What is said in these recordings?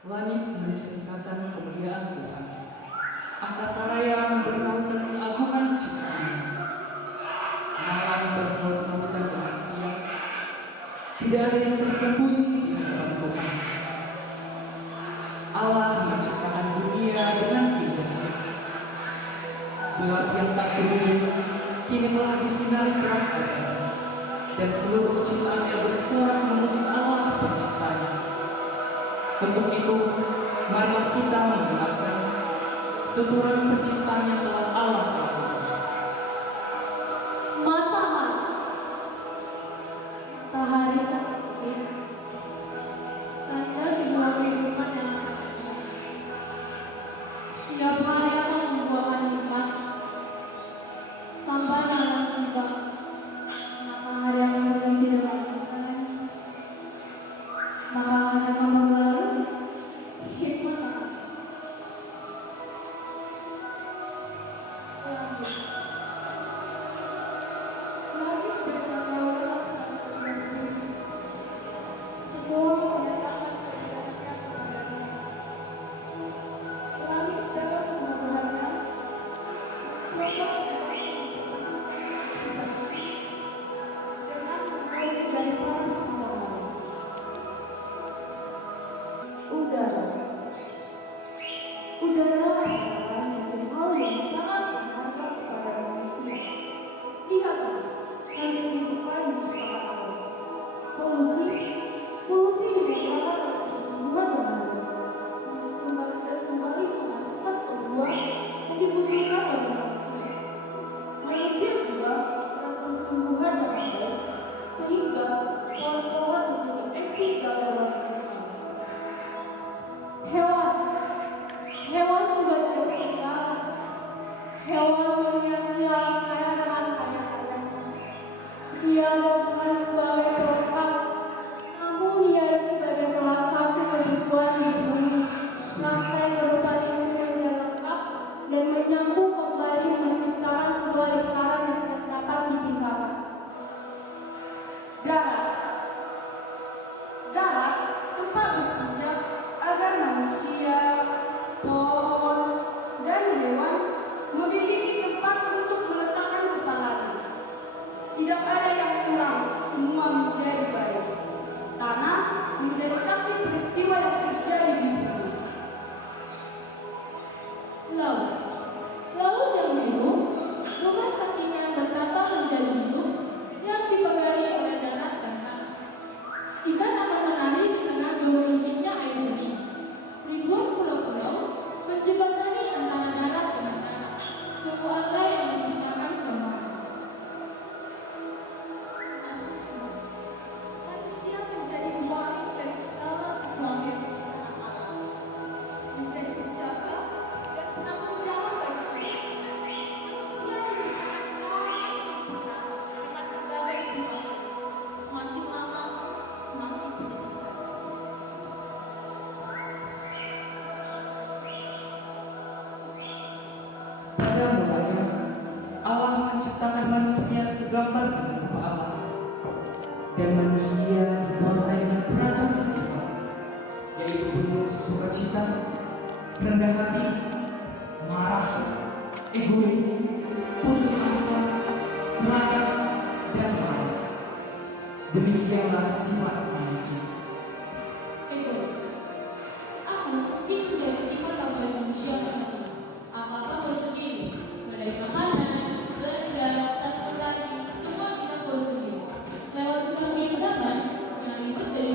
Langit menceritakan kemuliaan Tuhan. Angkasa raya memberitahukan keagungan ciptaannya. Malam bersaut-sautan dengan siang. Tidak ada yang tersembunyi di hadapan Tuhan. Allah menciptakan dunia dengan indah. Gelap yang tak berujung kini telah disinari terang bulan, dan seluruh ciptaannya bersorak memuji Allah penciptanya. Untuk itu, marilah kita mendengarkan tuturan penciptaan yang telah Allah lakukan. Matahari tak terbit, tanda sebuah kehidupan yang akan datang. Setiap hari akan membuahkan hikmat, sampai malam tiba, matahari akan berganti dengan bulan, matahari akan berlalu, hikmat akan berlanjut. Langit bercahaya saat bermesra, semua menyatakan kehendaknya kepadanya. Langit dalam kemurahannya mencoba sesama dengan menarik dari panas malam. Udara adalah satu hal yang sangat berharga kepada manusia. Lihatlah, kan kehidupan menciptakan alam. Polusi diberikan oleh tumbuhan dan kembali menghasilkan O2 yang dibutuhkan oleh manusia. Manusia juga merancang tumbuhan dengan baik, sehingga pohon-pohon menjadi eksis dalam ruang terbuka. Hewan juga tidak ketinggalan. Hewan menghiasi alam raya dengan karya-karyanya. Dia bukan sebagai pelengkap, namun dia sebagai salah satu kehidupan di bumi. Rantai kehidupan ini menjadi lengkap dan menyambung kembali menciptakan sebuah lingkaran yang tidak dapat dipisahkan. Darat tempat berpijak agar manusia, pohon, dan hewan memiliki tempat untuk meletakkan kepalanya. Tidak ada yang kurang, semua menjadi baik. Tanah menjadi saksi peristiwa yang terjadi di bumi. Laut yang biru, rumah sakit yang bertata menjadi hidup yang dipagari oleh darat dan tanah. Ikan akan menari di tengah gemericiknya air bening. Ribuan pulau-pulau menjembatani antara darat dan tanah. Suku Allah yang menciptakan semua. Manusia menjadi pewaris dari segala sesuatu yang diciptakan Allah, menjadi penjaga dan penanggung jawab bagi semua. Manusia diciptakan sangat sempurna dengan berbagai sifatnya. Semakin lama, semakin menyedihkan. Pada mulanya, Allah menciptakan manusia segambar dengan rupa Allah, dan manusia dikuasai dengan beragam sifat, yaitu bentuk sukacita, rendah hati, marah, egois, putus asa, serakah, dan malas. Demikianlah sifat manusia. Egois. Aku mungkin menjadi sifat pada manusia tersebut. Apapun bersendiri, dari makanan, belanja, transportasi, semua kita urus sendiri. Lewat teknologi zaman, yang ikut dari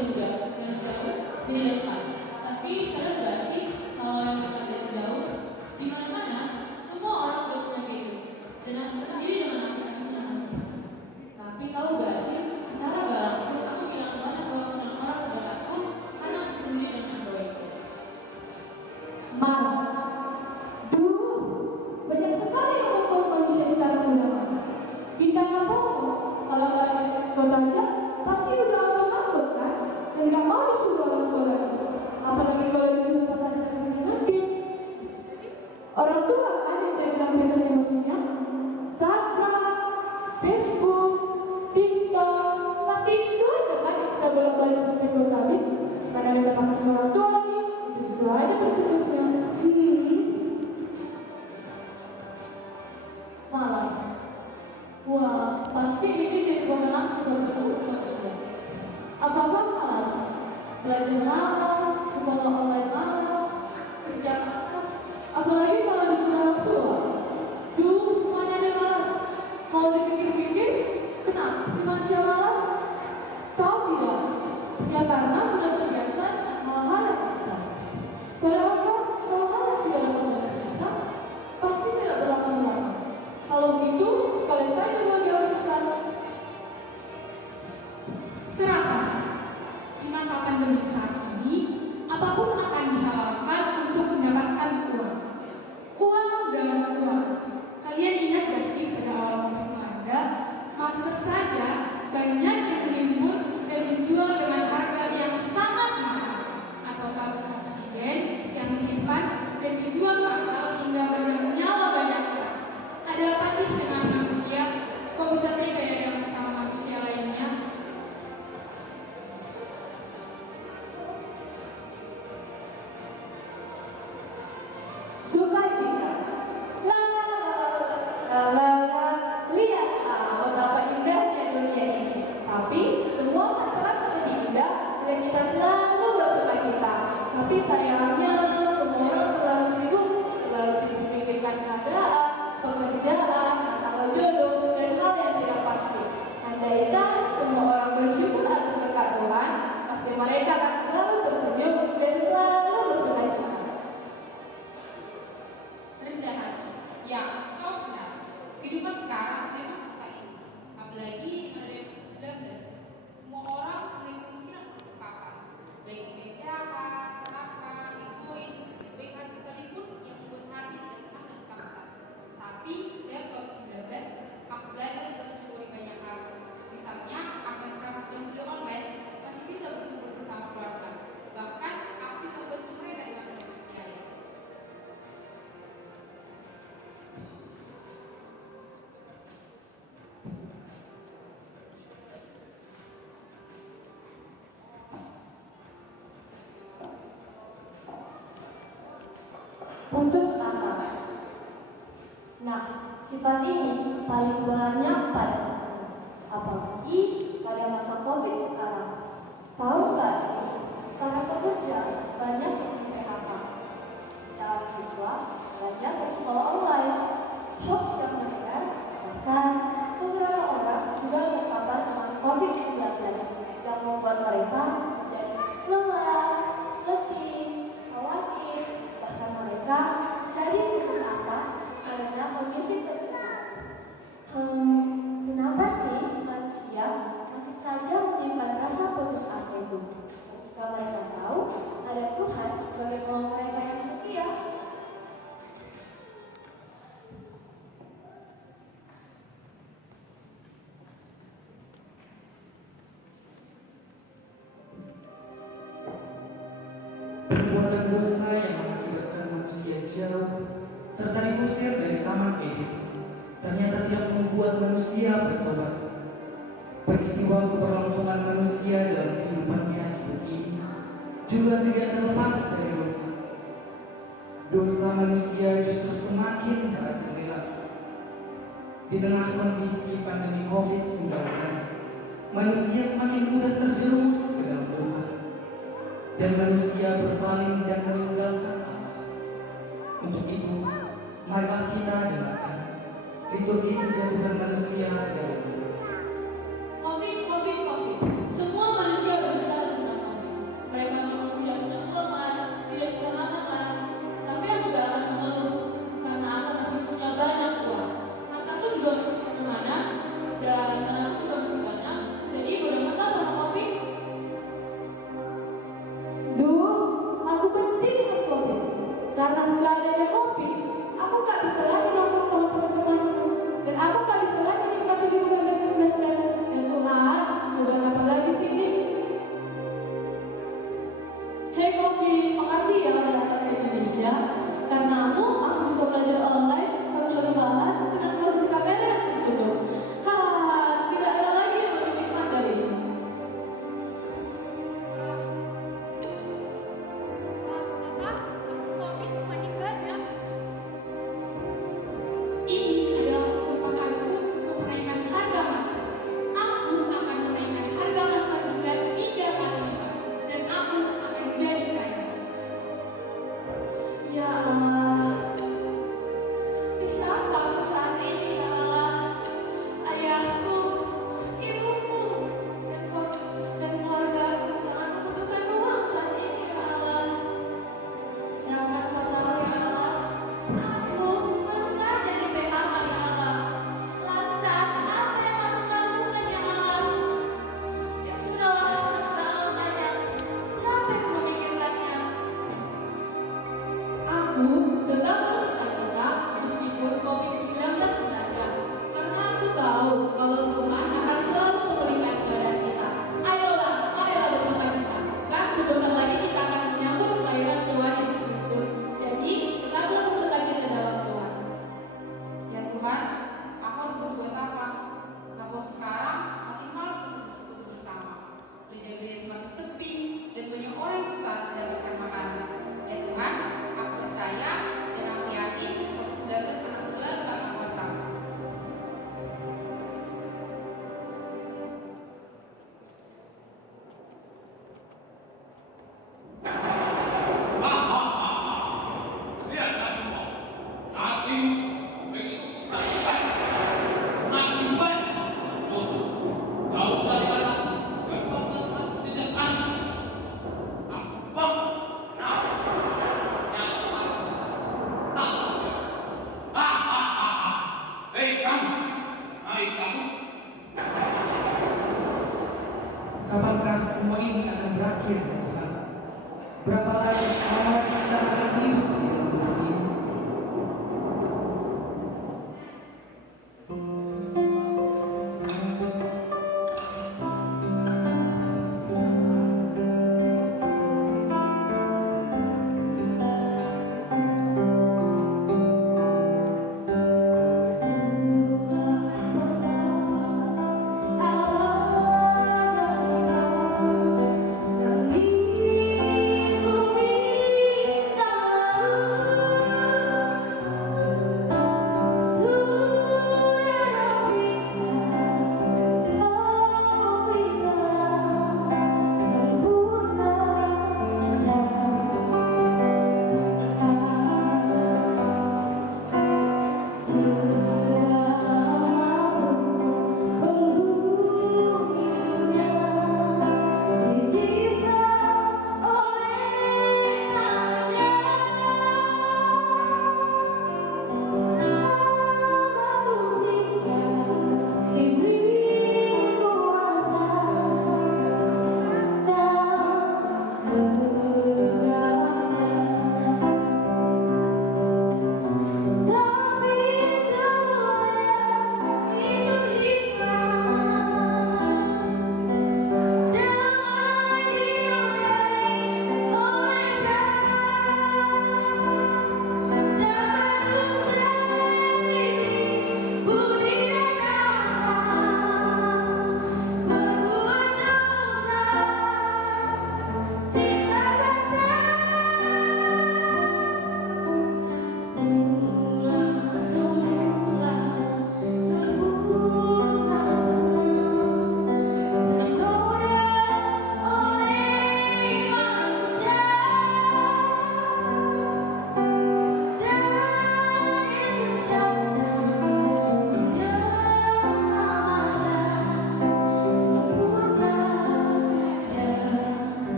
Apa-apa malas. Belajar malas, sekolah online malas, kerja malas. Apalagi kalau disuruh orang tua. Duh, semuanya dia malas. Kalau dipikir-pikir, kenapa manusia malas? Tahu tidak? Ya karena sudah terbiasa dengan hal-hal yang besar. Padahal kalau hal yang tidak dapat terbiasa, pasti tidak berlangsung lama. Kalau begitu, sekali saja bagi orang besar. Serakah di masa pandemi saat ini, apapun akan dihalalkan untuk mendapatkan uang. Uang dan uang. Kalian ingat gak sih pada awal COVID melanda, masker saja banyak yang menimbun dan dijual dengan harga yang sangat mahal, atau tabung oksigen yang disimpan dan dijual mahal hingga bernyawa banyak orang. Ada apa sih dengan manusia? Kok bisa tega ya dengan sama manusia lainnya? Sukacita. La la la la la. Lihatlah betapa indahnya dunia ini. Tapi semua tak terasa lebih indah dan kita selalu bersukacita. Tapi sayangnya semua orang terlalu sibuk memikirkan keadaan, pekerjaan, masalah jodoh dan hal yang tidak pasti. Andaikan semua orang bersyukur atas berkat Tuhan, pasti mereka akan selalu tersenyum dan selalu bersukacita. Rendah hati. Ya, kau benar. Kehidupan sekarang memang susah ini. Apalagi ada 19. Semua orang memiliki kemungkinan untuk terpapar. Baik yang jahat, serakah, egois, baik sekalipun yang membuat hati tidak tenang dan ketakutan. Tapi dari COVID-19, aku belajar untuk mensyukuri banyak hal. Misalnya, aku sekarang sedang video online masih bisa berkumpul bersama keluarga. Bahkan aku bisa bercerai dengan media. Putus asa. Nah, sifat ini paling banyak pada saat ini, apalagi pada masa COVID sekarang. Tahu nggak sih, para pekerja banyak yang di PHK. Dan siswa banyak yang sekolah online. Hoax yang beredar, bahkan beberapa orang juga terpapar dengan COVID-19 yang membuat mereka menjadi lelah, letih, khawatir, bahkan mereka jadi putus asa karena kondisi tersebut. Kenapa sih manusia masih saja menyimpan rasa putus asa itu? Ketika mereka tahu ada Tuhan sebagai Tuhan mereka yang setia. Perbuatan dosa yang mengakibatkan manusia jauh serta diusir dari Taman Eden ternyata tidak membuat manusia bertobat. Peristiwa keberlangsungan manusia dalam kehidupannya hidup ini juga tidak terlepas dari dosa. Dosa manusia justru semakin merajalela. Di tengah kondisi pandemi COVID-19, manusia semakin mudah terjerumus ke dalam dosa. Dan manusia berpaling dan meninggalkan Allah. Untuk itu, marilah kita dengarkan liturgi kejatuhan manusia dalam dosa. COVID. Semua manusia berbicara tentang COVID. Mereka memang tidak punya uang, tidak bisa makan, tapi aku gak akan mengeluh karena aku masih punya banyak uang. Hartaku juga masih kemana dan aku juga masih banyak. Jadi bodo amat sama COVID. Duh, aku benci dengan COVID. Karena setelah adanya COVID, aku gak bisa lagi nongkrong sama teman-temanku dan aku gak bisa lagi nikmati liburan dari semester. Dan Tuhan juga dapat lagi sini. Hey COVID, makasih ya udah datang ke Indonesia. Karenamu, aku bisa belajar online sambil rebahan dengan posisi kamera yang tertutup. Tidak ada lagi yang lebih nikmat dari ini. Kenapa kasus COVID semakin banyak? Yerusalem sepi dan banyak orang yang susah mendapatkan makanan. Ya Tuhan, aku percaya dan aku yakin COVID-19 akan berlalu tanpa kosa. Lihatlah semua, saat ini begitu kita semakin banyak jauh dari anak berpengalaman sejak anak. Aku bangga, kenapa? Yang satu tak serius. Hei kamu, naik kamu. Kapankah semua ini akan berakhir, ya Tuhan? Berapa lagi lama kita akan hidup di dalam dosa ini?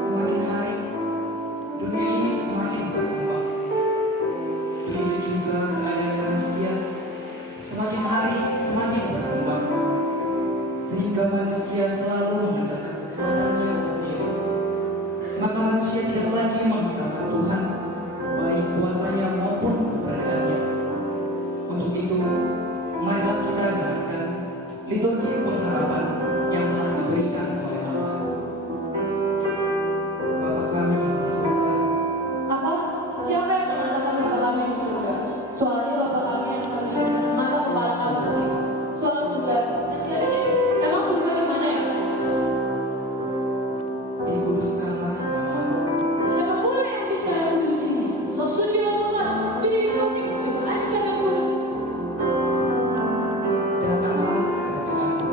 Semakin hari, dunia ini semakin berkembang. Begitu juga keadaan manusia, semakin hari semakin berkembang. Sehingga manusia selalu mengandalkan kekuatannya sendiri. Maka manusia tidak lagi menghiraukan Tuhan, baik kuasanya maupun keberadaannya. Untuk itu, marilah kita dengarkan liturgi pengharapan yang telah diberikan oleh Allah. Bapa kami yang di surga, Apa? Siapa yang mengatakan Bapa kami di surga? Soalnya Bapa kami yang kami dengan mata kepala sendiri. Soal surga, nanti adanya. Emang surga di mana ya? dikuduskanlah namamu. Siapa pula yang bicara kudus ini? So suci masuklah. Jadi suci coba aja kata kudus. Datanglah kerajaanmu.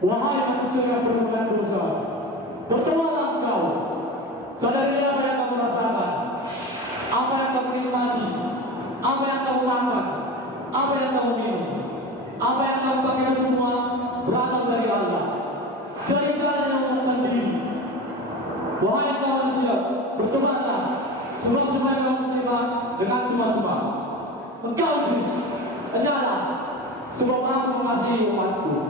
Wahai manusia yang penuh dengan dosa, bertobatlah engkau. Sadari apa yang kamu rasakan, apa yang kamu nikmati, apa yang kamu makan, apa yang kamu minum, apa yang kamu pakai semua berasal dari Allah. Jadi jangan yang mengumumkan diri. Wahai engkau manusia, bertobatlah, sebab semua yang kamu terima dengan cuma-cuma. Engkau iblis, kenyalah, sebab aku mengasihi umatku.